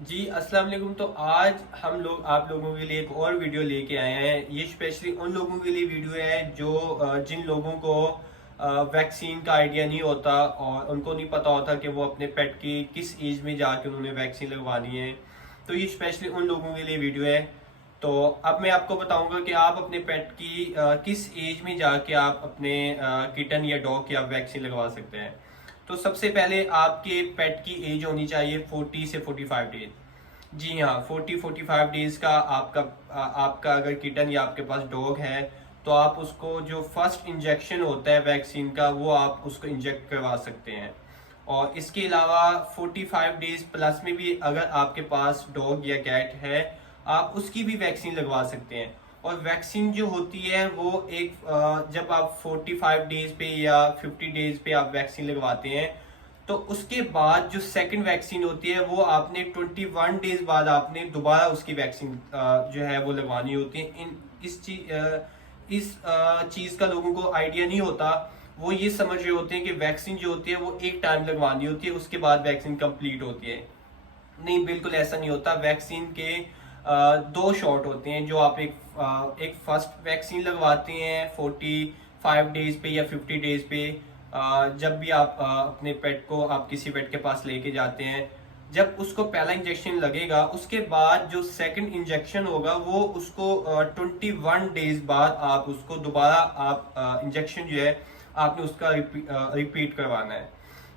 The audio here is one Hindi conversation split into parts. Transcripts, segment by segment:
जी अस्सलाम वालेकुम। तो आज हम लोग आप लोगों के लिए एक और वीडियो लेके आए हैं। ये स्पेशली उन लोगों के लिए वीडियो है जो जिन लोगों को वैक्सीन का आइडिया नहीं होता और उनको नहीं पता होता कि वो अपने पेट की किस एज में जाके उन्होंने वैक्सीन लगवानी है। तो ये स्पेशली उन लोगों के लिए वीडियो है। तो अब मैं आपको बताऊंगा कि आप अपने पेट की किस एज में जाके आप अपने किटन या डॉग की आप वैक्सीन लगवा सकते हैं। तो सबसे पहले आपके पेट की एज होनी चाहिए 40 से 45 डेज। जी हाँ, 40-45 डेज का आपका अगर किटन या आपके पास डॉग है तो आप उसको जो फर्स्ट इंजेक्शन होता है वैक्सीन का वो आप उसको इंजेक्ट करवा सकते हैं। और इसके अलावा 45 डेज प्लस में भी अगर आपके पास डॉग या कैट है आप उसकी भी वैक्सीन लगवा सकते हैं। और वैक्सीन जो होती है वो जब आप 45 डेज पे या 50 डेज पे आप वैक्सीन लगवाते हैं तो उसके बाद जो सेकंड वैक्सीन होती है वो आपने 21 डेज बाद आपने दोबारा उसकी वैक्सीन जो है वो लगवानी होती है। इस चीज का लोगों को आइडिया नहीं होता। वो ये समझ रहे होते हैं कि वैक्सीन जो होती है वो एक टाइम लगवानी होती है, उसके बाद वैक्सीन कंप्लीट होती है। नहीं, बिल्कुल ऐसा नहीं होता। वैक्सीन के दो शॉट होते हैं। जो आप एक फर्स्ट वैक्सीन लगवाते हैं 45 डेज पे या 50 डेज पे। जब भी आप अपने पेट को आप किसी पेट के पास लेके जाते हैं, जब उसको पहला इंजेक्शन लगेगा उसके बाद जो सेकंड इंजेक्शन होगा वो उसको 21 डेज बाद आप उसको दोबारा आप इंजेक्शन जो है आपने उसका रिपीट करवाना है।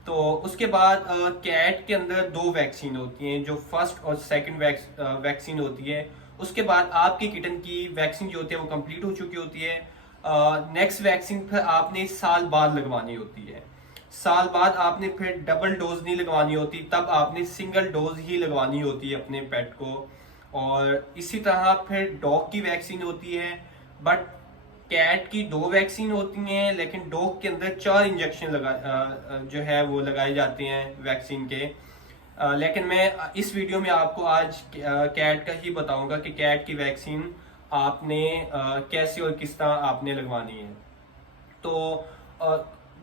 तो उसके बाद कैट के अंदर दो वैक्सीन होती हैं, जो फर्स्ट और सेकंड वैक्सीन होती है। उसके बाद आपकी किटन की वैक्सीन जो होती है वो कंप्लीट हो चुकी होती है। नेक्स्ट वैक्सीन फिर आपने साल बाद लगवानी होती है। साल बाद आपने फिर डबल डोज नहीं लगवानी होती, तब आपने सिंगल डोज ही लगवानी होती है अपने पेट को। और इसी तरह फिर डॉग की वैक्सीन होती है। बट कैट की दो वैक्सीन होती हैं, लेकिन डॉग के अंदर 4 इंजेक्शन जो है वो लगाए जाते हैं वैक्सीन के। लेकिन मैं इस वीडियो में आपको आज कैट का ही बताऊंगा कि कैट की वैक्सीन आपने कैसे और किस तरह आपने लगवानी है। तो अ,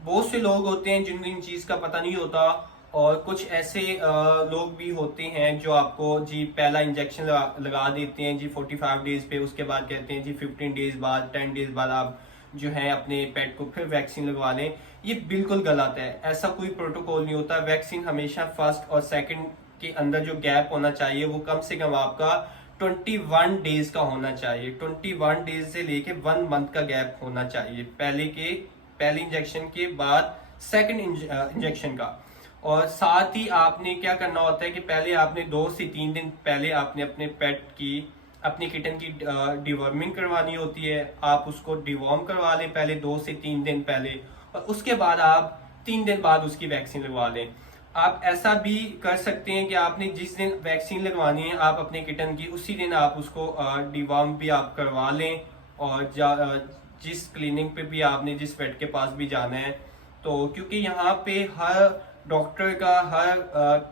बहुत से लोग होते हैं जिनको इन चीज का पता नहीं होता। और कुछ ऐसे लोग भी होते हैं जो आपको जी पहला इंजेक्शन लगा देते हैं जी 45 डेज पे, उसके बाद कहते हैं जी 15 डेज बाद 10 डेज बाद आप जो है अपने पेट को फिर वैक्सीन लगवा लें। ये बिल्कुल गलत है। ऐसा कोई प्रोटोकॉल नहीं होता। वैक्सीन हमेशा फर्स्ट और सेकंड के अंदर जो गैप होना चाहिए वो कम से कम आपका 21 डेज का होना चाहिए। 21 डेज से लेके 1 मंथ का गैप होना चाहिए पहले इंजेक्शन के बाद सेकंड इंजेक्शन का। और साथ ही आपने क्या करना होता है कि पहले आपने 2 से 3 दिन पहले आपने अपने पेट की अपनी किटन की डिवॉर्मिंग करवानी होती है। आप उसको डिवॉर्म करवा लें पहले 2 से 3 दिन पहले, और उसके बाद आप 3 दिन बाद उसकी वैक्सीन लगवा लें। आप ऐसा भी कर सकते हैं कि आपने जिस दिन वैक्सीन लगवानी है आप अपने किटन की उसी दिन आप उसको डिवॉर्म भी आप करवा लें। और जिस क्लिनिक पे भी आपने जिस वेट के पास भी जाना है, तो क्योंकि यहाँ पे हर डॉक्टर का हर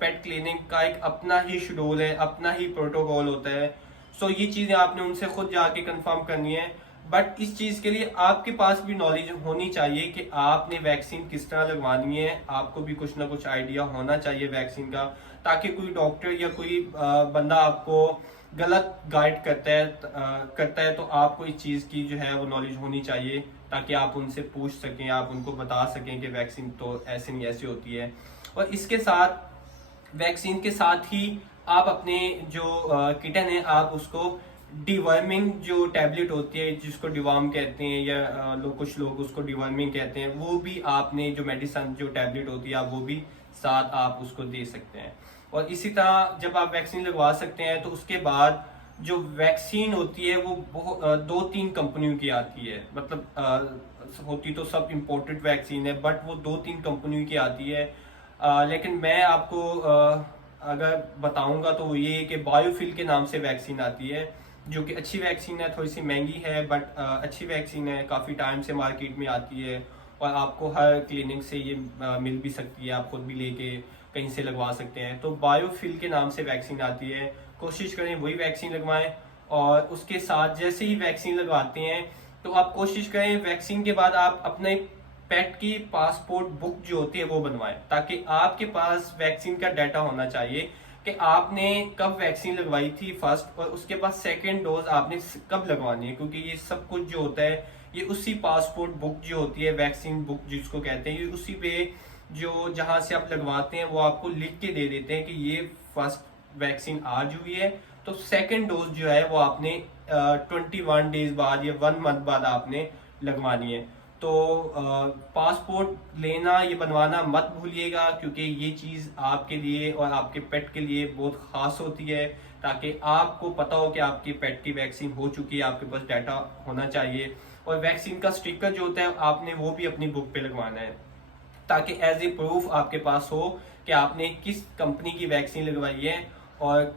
पेट क्लिनिक का एक अपना ही शेड्यूल है, अपना ही प्रोटोकॉल होता है। सो ये चीजें आपने उनसे खुद जाके कंफर्म करनी है। बट इस चीज के लिए आपके पास भी नॉलेज होनी चाहिए कि आपने वैक्सीन किस तरह लगवानी है। आपको भी कुछ ना कुछ आइडिया होना चाहिए वैक्सीन का, ताकि कोई डॉक्टर या कोई बंदा आपको गलत गाइड करता है तो आपको इस चीज की जो है वो नॉलेज होनी चाहिए, ताकि आप उनसे पूछ सकें, आप उनको बता सकें कि वैक्सीन तो ऐसे नहीं ऐसे होती है। और इसके साथ वैक्सीन के साथ ही आप अपने जो किटन है आप उसको डिवर्मिंग जो टैबलेट होती है जिसको डिवर्म कहते हैं, या कुछ लोग उसको डिवर्मिंग कहते हैं, वो भी आपने जो मेडिसिन जो टैबलेट होती है आप वो भी साथ आप उसको दे सकते हैं। और इसी तरह जब आप वैक्सीन लगवा सकते हैं तो उसके बाद जो वैक्सीन होती है वो 2-3 कंपनियों की आती है। मतलब होती तो सब इम्पोर्टेड वैक्सीन है, बट वो 2-3 कंपनियों की आती है। लेकिन मैं आपको अगर बताऊंगा तो ये है कि बायोफिल के नाम से वैक्सीन आती है, जो कि अच्छी वैक्सीन है। थोड़ी सी महंगी है बट अच्छी वैक्सीन है, काफ़ी टाइम से मार्केट में आती है और आपको हर क्लिनिक से ये मिल भी सकती है। आप खुद भी लेके कहीं से लगवा सकते हैं। तो बायोफिल के नाम से वैक्सीन आती है, कोशिश करें वही वैक्सीन लगवाएं। और उसके साथ जैसे ही वैक्सीन लगवाते हैं तो आप कोशिश करें वैक्सीन के बाद आप अपने पेट की पासपोर्ट बुक जो होती है वो बनवाएं, ताकि आपके पास वैक्सीन का डाटा होना चाहिए कि आपने कब वैक्सीन लगवाई थी फर्स्ट, और उसके बाद सेकेंड डोज आपने कब लगवानी है, क्योंकि ये सब कुछ जो होता है ये उसी पासपोर्ट बुक जो होती है, वैक्सीन बुक जिसको कहते हैं, ये उसी पे जो जहां से आप लगवाते हैं वो आपको लिख के दे देते हैं कि ये फर्स्ट वैक्सीन आज हुई है, तो सेकेंड डोज जो है वो आपने 21 डेज बाद या 1 मंथ बाद आपने लगवानी है। तो पासपोर्ट लेना, ये बनवाना मत भूलिएगा, क्योंकि ये चीज़ आपके लिए और आपके पेट के लिए बहुत ख़ास होती है, ताकि आपको पता हो कि आपकी पेट की वैक्सीन हो चुकी है, आपके पास डाटा होना चाहिए। और वैक्सीन का स्टिकर जो होता है आपने वो भी अपनी बुक पे लगवाना है, ताकि एज ए प्रूफ आपके पास हो कि आपने किस कंपनी की वैक्सीन लगवाई है और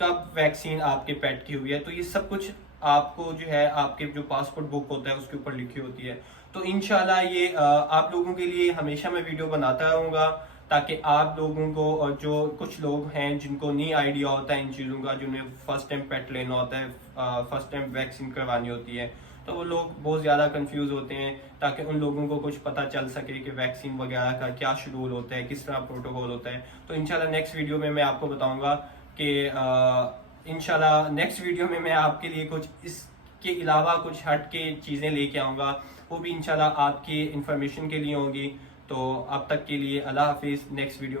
कब वैक्सीन आपके पेट की हुई है। तो ये सब कुछ आपको जो है आपके जो पासपोर्ट बुक होता है उसके ऊपर लिखी होती है। तो इंशाल्लाह ये आप लोगों के लिए हमेशा मैं वीडियो बनाता रहूँगा, ताकि आप लोगों को, और जो कुछ लोग हैं जिनको नहीं आइडिया होता है इन चीज़ों का, जिन्हें फर्स्ट टाइम पेट लेना होता है, फर्स्ट टाइम वैक्सीन करवानी होती है, तो वो लोग बहुत ज़्यादा कंफ्यूज होते हैं, ताकि उन लोगों को कुछ पता चल सके कि वैक्सीन वगैरह का क्या शेड्यूल होता है, किस तरह प्रोटोकॉल होता है। तो इंशाल्लाह नेक्स्ट वीडियो में मैं आपको बताऊंगा कि इंशाल्लाह नेक्स्ट वीडियो में मैं आपके लिए कुछ इसके अलावा कुछ हट के चीज़ें लेके आऊँगा, वो भी इंशाल्लाह आपकी इंफॉर्मेशन के लिए होंगी। तो अब तक के लिए अल्लाह हाफिज़, नेक्स्ट वीडियो में